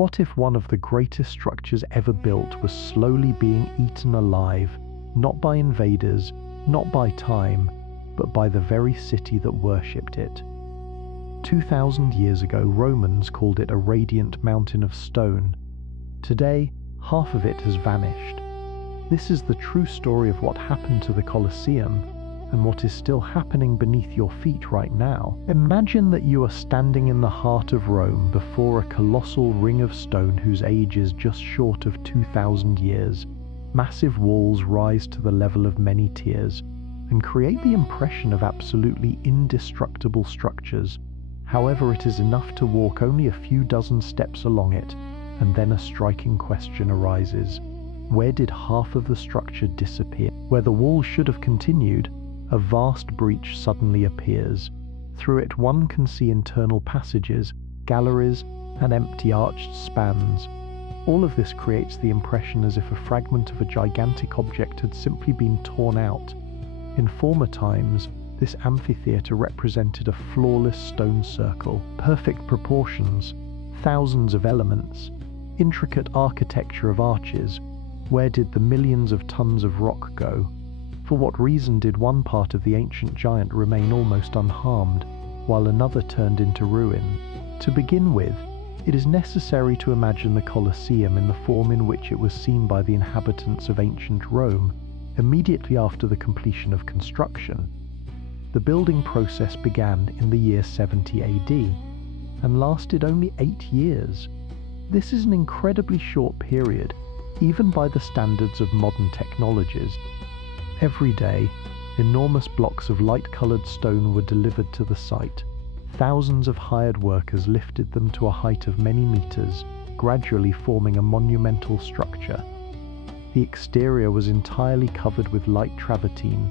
What if one of the greatest structures ever built was slowly being eaten alive, not by invaders, not by time, but by the very city that worshipped it? 2,000 years ago, Romans called it a radiant mountain of stone. Today, half of it has vanished. This is the true story of what happened to the Colosseum, and what is still happening beneath your feet right now. Imagine that you are standing in the heart of Rome before a colossal ring of stone whose age is just short of 2,000 years. Massive walls rise to the level of many tiers and create the impression of absolutely indestructible structures. However, it is enough to walk only a few dozen steps along it, and then a striking question arises. Where did half of the structure disappear? Where the wall should have continued, a vast breach suddenly appears. Through it one can see internal passages, galleries, and empty arched spans. All of this creates the impression as if a fragment of a gigantic object had simply been torn out. In former times, this amphitheater represented a flawless stone circle, perfect proportions, thousands of elements, intricate architecture of arches. Where did the millions of tons of rock go? For what reason did one part of the ancient giant remain almost unharmed, while another turned into ruin? To begin with, it is necessary to imagine the Colosseum in the form in which it was seen by the inhabitants of ancient Rome immediately after the completion of construction. The building process began in the year 70 AD and lasted only 8 years. This is an incredibly short period, even by the standards of modern technologies. Every day, enormous blocks of light-colored stone were delivered to the site. Thousands of hired workers lifted them to a height of many meters, gradually forming a monumental structure. The exterior was entirely covered with light travertine.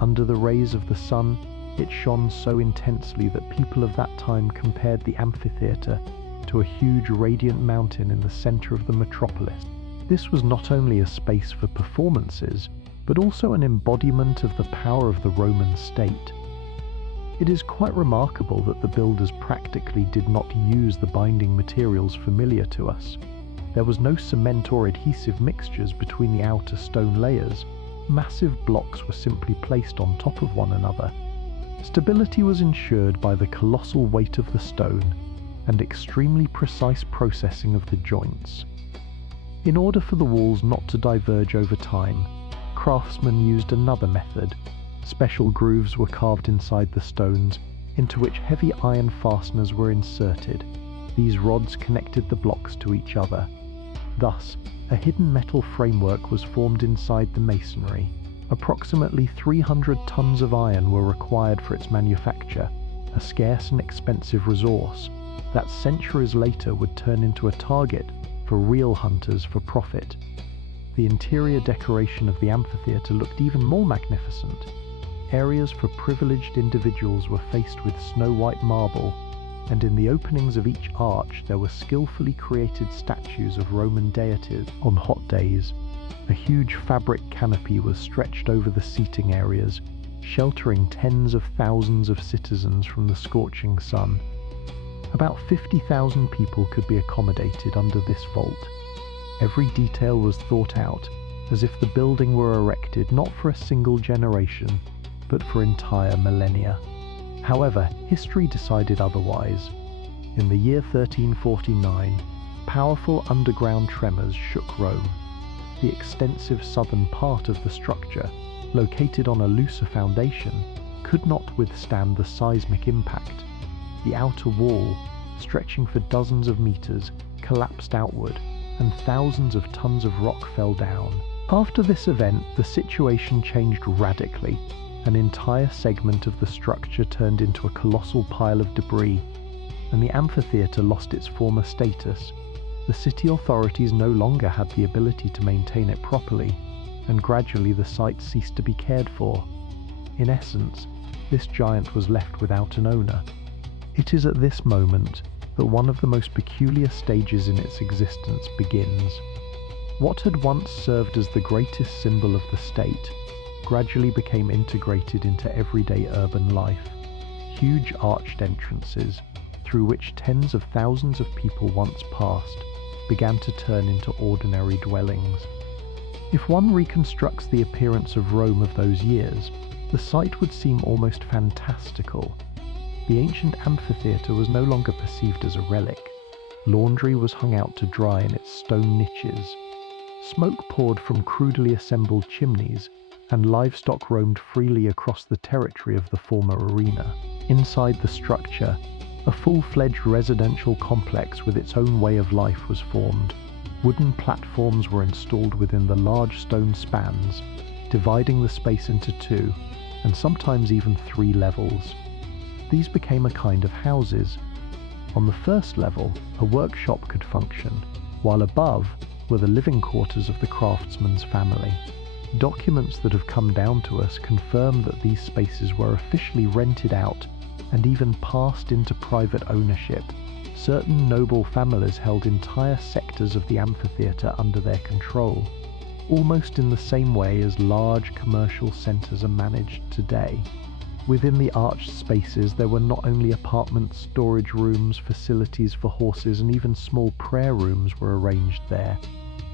Under the rays of the sun, it shone so intensely that people of that time compared the amphitheater to a huge radiant mountain in the center of the metropolis. This was not only a space for performances, but also an embodiment of the power of the Roman state. It is quite remarkable that the builders practically did not use the binding materials familiar to us. There was no cement or adhesive mixtures between the outer stone layers. Massive blocks were simply placed on top of one another. Stability was ensured by the colossal weight of the stone and extremely precise processing of the joints. In order for the walls not to diverge over time, craftsmen used another method. Special grooves were carved inside the stones, into which heavy iron fasteners were inserted. These rods connected the blocks to each other. Thus, a hidden metal framework was formed inside the masonry. Approximately 300 tons of iron were required for its manufacture, a scarce and expensive resource that centuries later would turn into a target for real hunters for profit. The interior decoration of the amphitheater looked even more magnificent. Areas for privileged individuals were faced with snow-white marble, and in the openings of each arch there were skillfully created statues of Roman deities. On hot days, a huge fabric canopy was stretched over the seating areas, sheltering tens of thousands of citizens from the scorching sun. About 50,000 people could be accommodated under this vault. Every detail was thought out, as if the building were erected not for a single generation, but for entire millennia. However, history decided otherwise. In the year 1349, powerful underground tremors shook Rome. The extensive southern part of the structure, located on a looser foundation, could not withstand the seismic impact. The outer wall, stretching for dozens of meters, collapsed outward, and thousands of tons of rock fell down. After this event, the situation changed radically. An entire segment of the structure turned into a colossal pile of debris, and the amphitheater lost its former status. The city authorities no longer had the ability to maintain it properly, and gradually the site ceased to be cared for. In essence, this giant was left without an owner. It is at this moment that one of the most peculiar stages in its existence begins. What had once served as the greatest symbol of the state gradually became integrated into everyday urban life. Huge arched entrances, through which tens of thousands of people once passed, began to turn into ordinary dwellings. If one reconstructs the appearance of Rome of those years, the site would seem almost fantastical. The ancient amphitheater was no longer perceived as a relic. Laundry was hung out to dry in its stone niches. Smoke poured from crudely assembled chimneys, and livestock roamed freely across the territory of the former arena. Inside the structure, a full-fledged residential complex with its own way of life was formed. Wooden platforms were installed within the large stone spans, dividing the space into 2, and sometimes even 3 levels. These became a kind of houses. On the first level, a workshop could function, while above were the living quarters of the craftsman's family. Documents that have come down to us confirm that these spaces were officially rented out and even passed into private ownership. Certain noble families held entire sectors of the amphitheater under their control, almost in the same way as large commercial centers are managed today. Within the arched spaces there were not only apartments, storage rooms, facilities for horses, and even small prayer rooms were arranged there.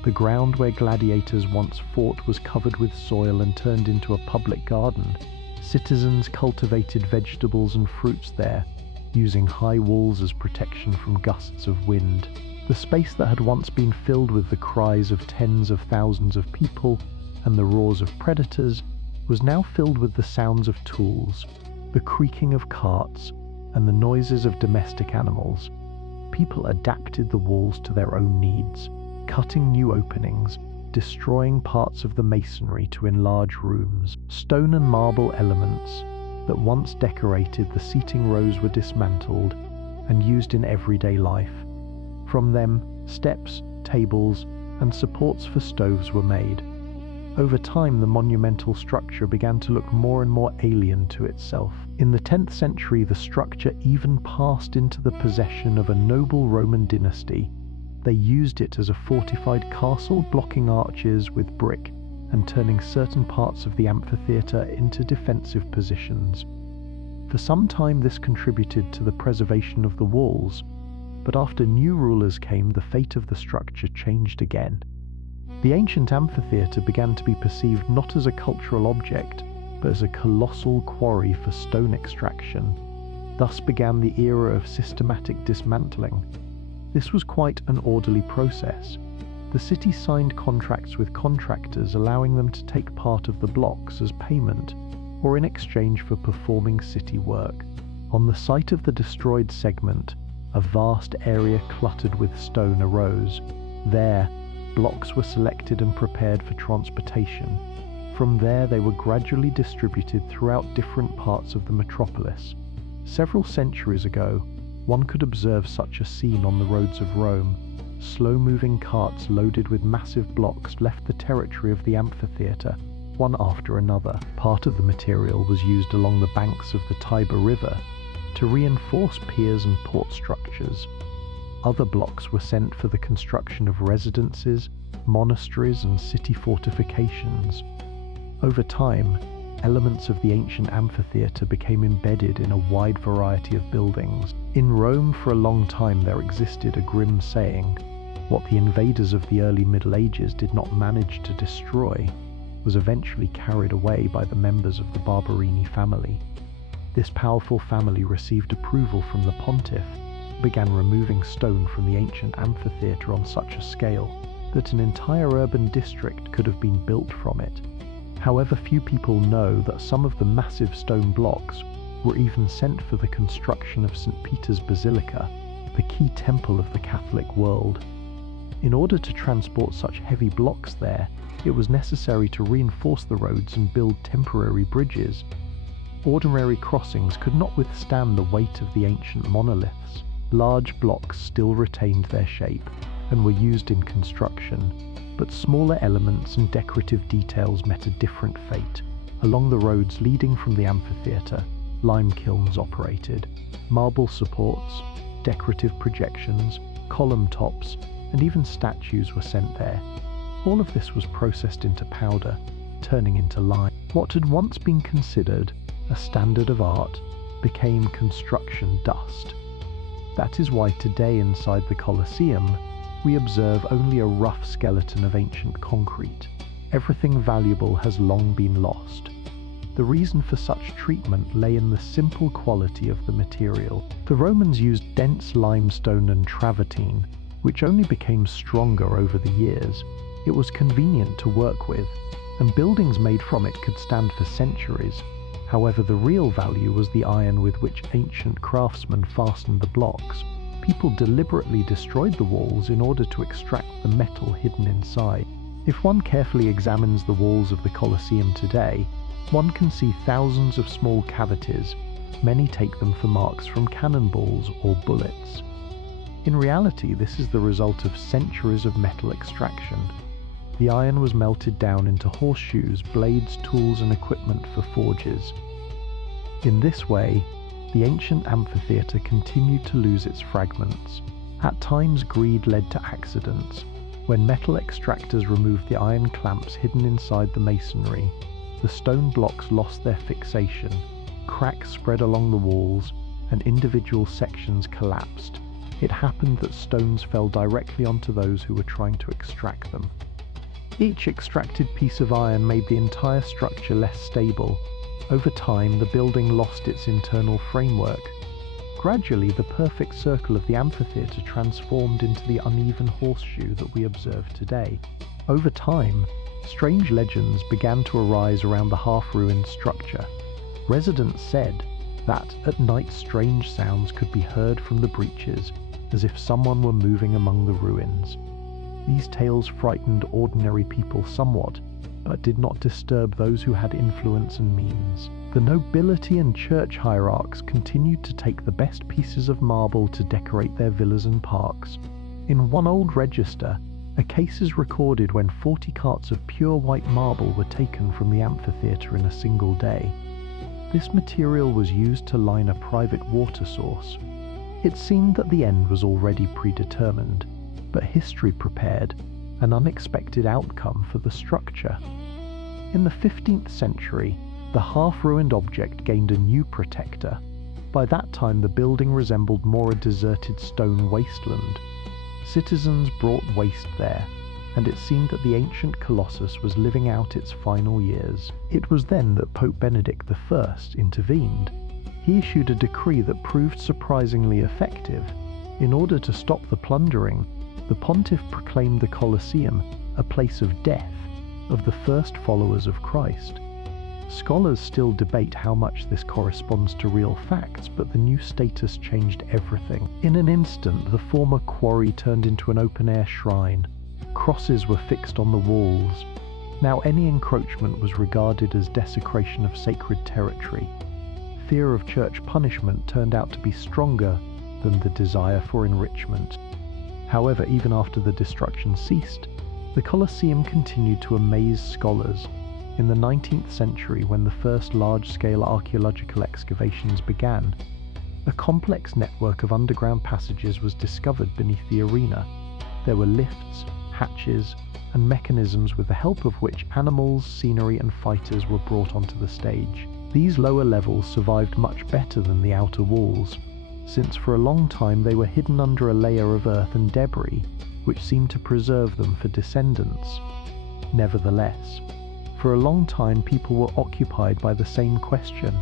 The ground where gladiators once fought was covered with soil and turned into a public garden. Citizens cultivated vegetables and fruits there, using high walls as protection from gusts of wind. The space that had once been filled with the cries of tens of thousands of people and the roars of predators was now filled with the sounds of tools, the creaking of carts, and the noises of domestic animals. People adapted the walls to their own needs, cutting new openings, destroying parts of the masonry to enlarge rooms. Stone and marble elements that once decorated the seating rows were dismantled and used in everyday life. From them, steps, tables, and supports for stoves were made. Over time, the monumental structure began to look more and more alien to itself. In the 10th century, the structure even passed into the possession of a noble Roman dynasty. They used it as a fortified castle, blocking arches with brick and turning certain parts of the amphitheater into defensive positions. For some time, this contributed to the preservation of the walls, but after new rulers came, the fate of the structure changed again. The ancient amphitheater began to be perceived not as a cultural object, but as a colossal quarry for stone extraction. Thus began the era of systematic dismantling. This was quite an orderly process. The city signed contracts with contractors, allowing them to take part of the blocks as payment or in exchange for performing city work. On the site of the destroyed segment, a vast area cluttered with stone arose. There, blocks were selected and prepared for transportation. From there, they were gradually distributed throughout different parts of the metropolis. Several centuries ago, one could observe such a scene on the roads of Rome. Slow-moving carts loaded with massive blocks left the territory of the amphitheater, one after another. Part of the material was used along the banks of the Tiber River to reinforce piers and port structures. Other blocks were sent for the construction of residences, monasteries, and city fortifications. Over time, elements of the ancient amphitheater became embedded in a wide variety of buildings. In Rome, for a long time, there existed a grim saying: what the invaders of the early Middle Ages did not manage to destroy was eventually carried away by the members of the Barberini family. This powerful family received approval from the pontiff, began removing stone from the ancient amphitheater on such a scale that an entire urban district could have been built from it. However, few people know that some of the massive stone blocks were even sent for the construction of St. Peter's Basilica, the key temple of the Catholic world. In order to transport such heavy blocks there, it was necessary to reinforce the roads and build temporary bridges. Ordinary crossings could not withstand the weight of the ancient monoliths. Large blocks still retained their shape and were used in construction, but smaller elements and decorative details met a different fate. Along the roads leading from the amphitheater, lime kilns operated. Marble supports, decorative projections, column tops, and even statues were sent there. All of this was processed into powder, turning into lime. What had once been considered a standard of art became construction dust. That is why today inside the Colosseum, we observe only a rough skeleton of ancient concrete. Everything valuable has long been lost. The reason for such treatment lay in the simple quality of the material. The Romans used dense limestone and travertine, which only became stronger over the years. It was convenient to work with, and buildings made from it could stand for centuries. However, the real value was the iron with which ancient craftsmen fastened the blocks. People deliberately destroyed the walls in order to extract the metal hidden inside. If one carefully examines the walls of the Colosseum today, one can see thousands of small cavities. Many take them for marks from cannonballs or bullets. In reality, this is the result of centuries of metal extraction. The iron was melted down into horseshoes, blades, tools, and equipment for forges. In this way, the ancient amphitheater continued to lose its fragments. At times, greed led to accidents. When metal extractors removed the iron clamps hidden inside the masonry, the stone blocks lost their fixation, cracks spread along the walls, and individual sections collapsed. It happened that stones fell directly onto those who were trying to extract them. Each extracted piece of iron made the entire structure less stable. Over time, the building lost its internal framework. Gradually, the perfect circle of the amphitheater transformed into the uneven horseshoe that we observe today. Over time, strange legends began to arise around the half-ruined structure. Residents said that at night strange sounds could be heard from the breaches, as if someone were moving among the ruins. These tales frightened ordinary people somewhat, but did not disturb those who had influence and means. The nobility and church hierarchs continued to take the best pieces of marble to decorate their villas and parks. In one old register, a case is recorded when 40 carts of pure white marble were taken from the amphitheater in a single day. This material was used to line a private water source. It seemed that the end was already predetermined, but history prepared an unexpected outcome for the structure. In the 15th century, the half-ruined object gained a new protector. By that time, the building resembled more a deserted stone wasteland. Citizens brought waste there, and it seemed that the ancient Colossus was living out its final years. It was then that Pope Benedict I intervened. He issued a decree that proved surprisingly effective. In order to stop the plundering, the pontiff proclaimed the Colosseum a place of death of the first followers of Christ. Scholars still debate how much this corresponds to real facts, but the new status changed everything. In an instant, the former quarry turned into an open-air shrine. Crosses were fixed on the walls. Now any encroachment was regarded as desecration of sacred territory. Fear of church punishment turned out to be stronger than the desire for enrichment. However, even after the destruction ceased, the Colosseum continued to amaze scholars. In the 19th century, when the first large-scale archaeological excavations began, a complex network of underground passages was discovered beneath the arena. There were lifts, hatches, and mechanisms with the help of which animals, scenery, and fighters were brought onto the stage. These lower levels survived much better than the outer walls, since for a long time they were hidden under a layer of earth and debris, which seemed to preserve them for descendants. Nevertheless, for a long time people were occupied by the same question: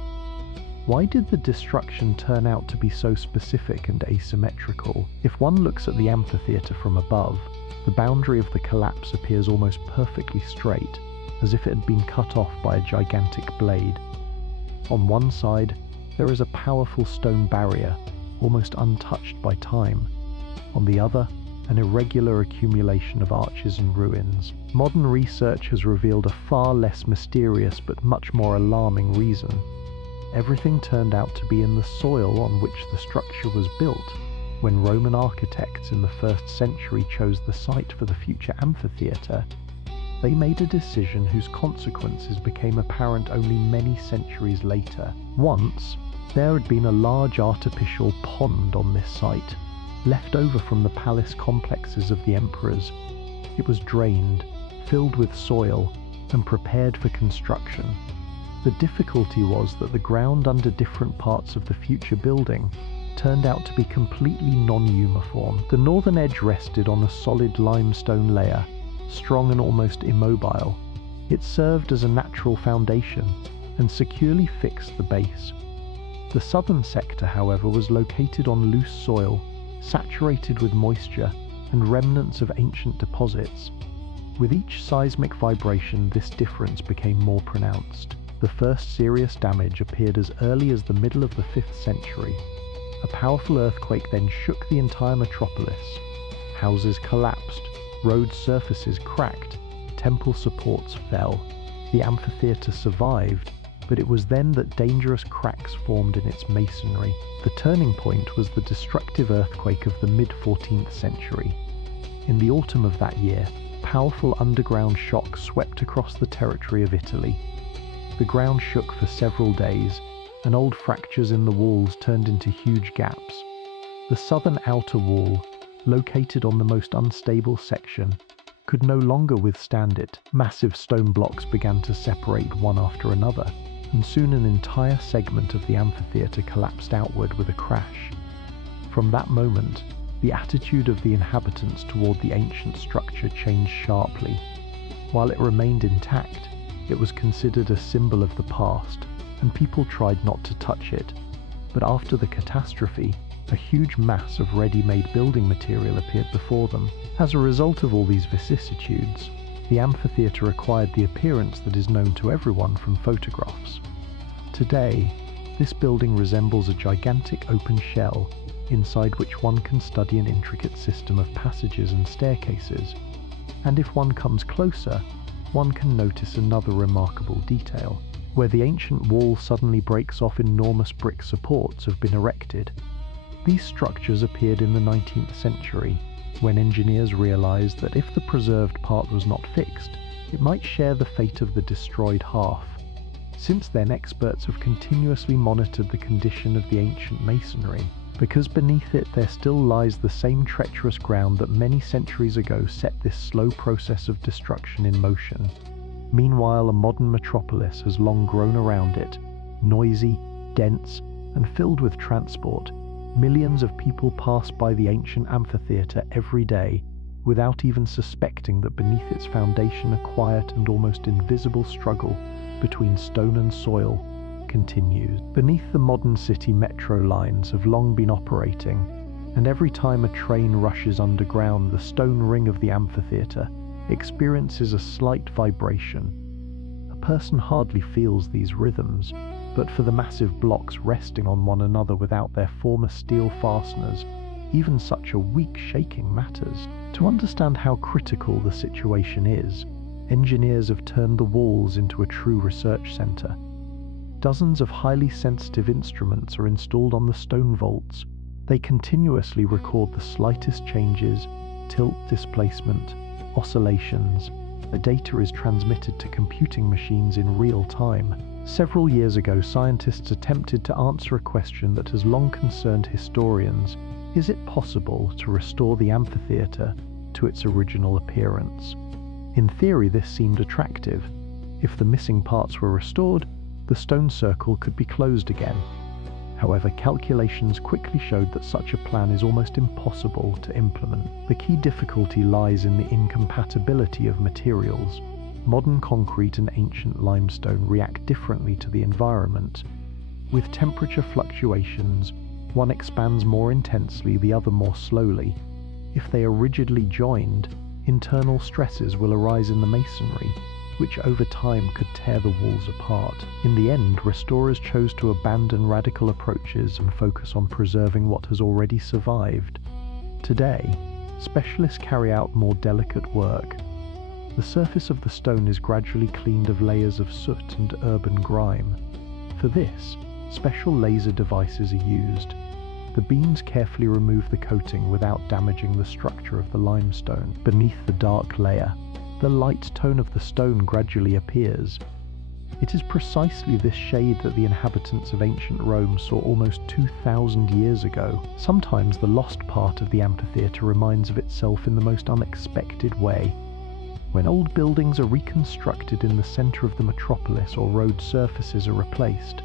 why did the destruction turn out to be so specific and asymmetrical? If one looks at the amphitheater from above, the boundary of the collapse appears almost perfectly straight, as if it had been cut off by a gigantic blade. On one side, there is a powerful stone barrier, almost untouched by time. On the other, an irregular accumulation of arches and ruins. Modern research has revealed a far less mysterious but much more alarming reason. Everything turned out to be in the soil on which the structure was built. When Roman architects in the 1st century chose the site for the future amphitheater, they made a decision whose consequences became apparent only many centuries later. Once, there had been a large artificial pond on this site, left over from the palace complexes of the emperors. It was drained, filled with soil, and prepared for construction. The difficulty was that the ground under different parts of the future building turned out to be completely non-uniform. The northern edge rested on a solid limestone layer, strong and almost immobile. It served as a natural foundation and securely fixed the base. The southern sector, however, was located on loose soil, saturated with moisture and remnants of ancient deposits. With each seismic vibration, this difference became more pronounced. The first serious damage appeared as early as the middle of the 5th century. A powerful earthquake then shook the entire metropolis. Houses collapsed, road surfaces cracked, temple supports fell. The amphitheater survived, but it was then that dangerous cracks formed in its masonry. The turning point was the destructive earthquake of the mid-14th century. In the autumn of that year, powerful underground shock swept across the territory of Italy. The ground shook for several days, and old fractures in the walls turned into huge gaps. The southern outer wall, located on the most unstable section, could no longer withstand it. Massive stone blocks began to separate one after another, and soon an entire segment of the amphitheater collapsed outward with a crash. From that moment, the attitude of the inhabitants toward the ancient structure changed sharply. While it remained intact, it was considered a symbol of the past, and people tried not to touch it. But after the catastrophe, a huge mass of ready-made building material appeared before them. As a result of all these vicissitudes, the amphitheater acquired the appearance that is known to everyone from photographs. Today, this building resembles a gigantic open shell, inside which one can study an intricate system of passages and staircases. And if one comes closer, one can notice another remarkable detail. Where the ancient wall suddenly breaks off, enormous brick supports have been erected. These structures appeared in the 19th century, when engineers realized that if the preserved part was not fixed, it might share the fate of the destroyed half. Since then, experts have continuously monitored the condition of the ancient masonry, because beneath it there still lies the same treacherous ground that many centuries ago set this slow process of destruction in motion. Meanwhile, a modern metropolis has long grown around it, noisy, dense, and filled with transport. Millions of people pass by the ancient amphitheater every day, without even suspecting that beneath its foundation a quiet and almost invisible struggle between stone and soil continues. Beneath the modern city, metro lines have long been operating, and every time a train rushes underground, the stone ring of the amphitheater experiences a slight vibration. A person hardly feels these rhythms, but for the massive blocks resting on one another without their former steel fasteners, even such a weak shaking matters. To understand how critical the situation is, engineers have turned the walls into a true research center. Dozens of highly sensitive instruments are installed on the stone vaults. They continuously record the slightest changes, tilt, displacement, oscillations. The data is transmitted to computing machines in real time. Several years ago, scientists attempted to answer a question that has long concerned historians. Is it possible to restore the amphitheater to its original appearance? In theory, this seemed attractive. If the missing parts were restored, the stone circle could be closed again. However, calculations quickly showed that such a plan is almost impossible to implement. The key difficulty lies in the incompatibility of materials. Modern concrete and ancient limestone react differently to the environment. With temperature fluctuations, one expands more intensely, the other more slowly. If they are rigidly joined, internal stresses will arise in the masonry, which over time could tear the walls apart. In the end, restorers chose to abandon radical approaches and focus on preserving what has already survived. Today, specialists carry out more delicate work. The surface of the stone is gradually cleaned of layers of soot and urban grime. For this, special laser devices are used. The beams carefully remove the coating without damaging the structure of the limestone. Beneath the dark layer, the light tone of the stone gradually appears. It is precisely this shade that the inhabitants of ancient Rome saw almost 2,000 years ago. Sometimes the lost part of the amphitheater reminds of itself in the most unexpected way. When old buildings are reconstructed in the center of the metropolis or road surfaces are replaced,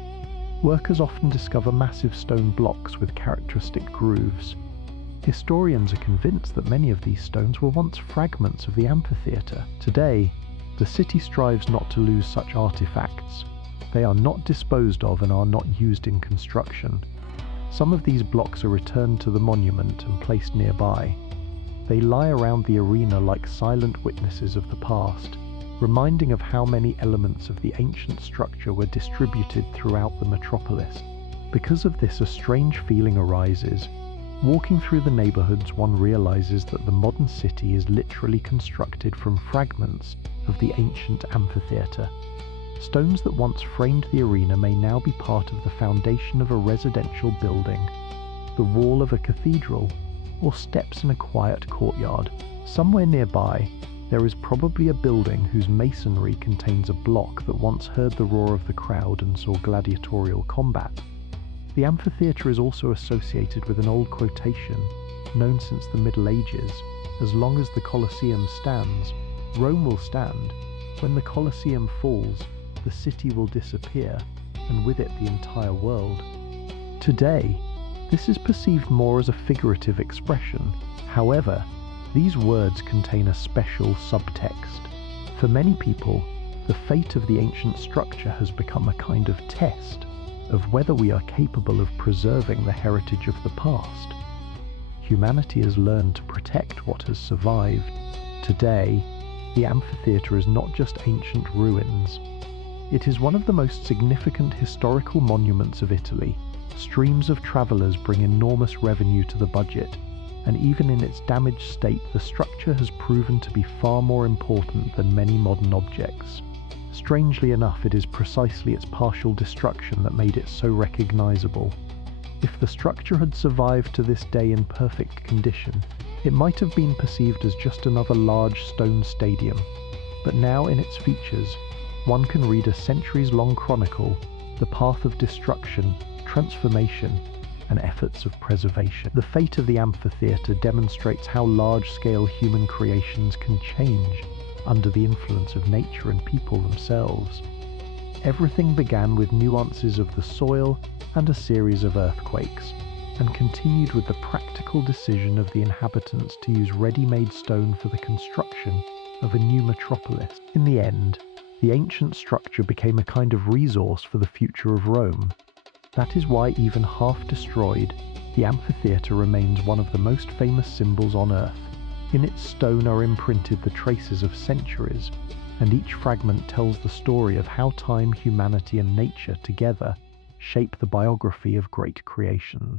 Workers often discover massive stone blocks with characteristic grooves. Historians are convinced that many of these stones were once fragments of the amphitheater. Today, the city strives not to lose such artifacts. They are not disposed of and are not used in construction. Some of these blocks are returned to the monument and placed nearby. They lie around the arena like silent witnesses of the past, reminding of how many elements of the ancient structure were distributed throughout the metropolis. Because of this, a strange feeling arises. Walking through the neighborhoods, one realizes that the modern city is literally constructed from fragments of the ancient amphitheater. Stones that once framed the arena may now be part of the foundation of a residential building, the wall of a cathedral, or steps in a quiet courtyard. Somewhere nearby, there is probably a building whose masonry contains a block that once heard the roar of the crowd and saw gladiatorial combat. The amphitheater is also associated with an old quotation, known since the Middle Ages: "As long as the Colosseum stands, Rome will stand. When the Colosseum falls, the city will disappear, and with it the entire world." Today, this is perceived more as a figurative expression. However, these words contain a special subtext. For many people, the fate of the ancient structure has become a kind of test of whether we are capable of preserving the heritage of the past. Humanity has learned to protect what has survived. Today, the amphitheater is not just ancient ruins. It is one of the most significant historical monuments of Italy. Streams of travelers bring enormous revenue to the budget, and even in its damaged state, the structure has proven to be far more important than many modern objects. Strangely enough, it is precisely its partial destruction that made it so recognizable. If the structure had survived to this day in perfect condition, it might have been perceived as just another large stone stadium. But now, in its features, one can read a centuries-long chronicle, the path of destruction, transformation, and efforts of preservation. The fate of the amphitheater demonstrates how large-scale human creations can change under the influence of nature and people themselves. Everything began with nuances of the soil and a series of earthquakes, and continued with the practical decision of the inhabitants to use ready-made stone for the construction of a new metropolis. In the end, the ancient structure became a kind of resource for the future of Rome. That is why, even half destroyed, the amphitheater remains one of the most famous symbols on Earth. In its stone are imprinted the traces of centuries, and each fragment tells the story of how time, humanity, and nature together shape the biography of great creations.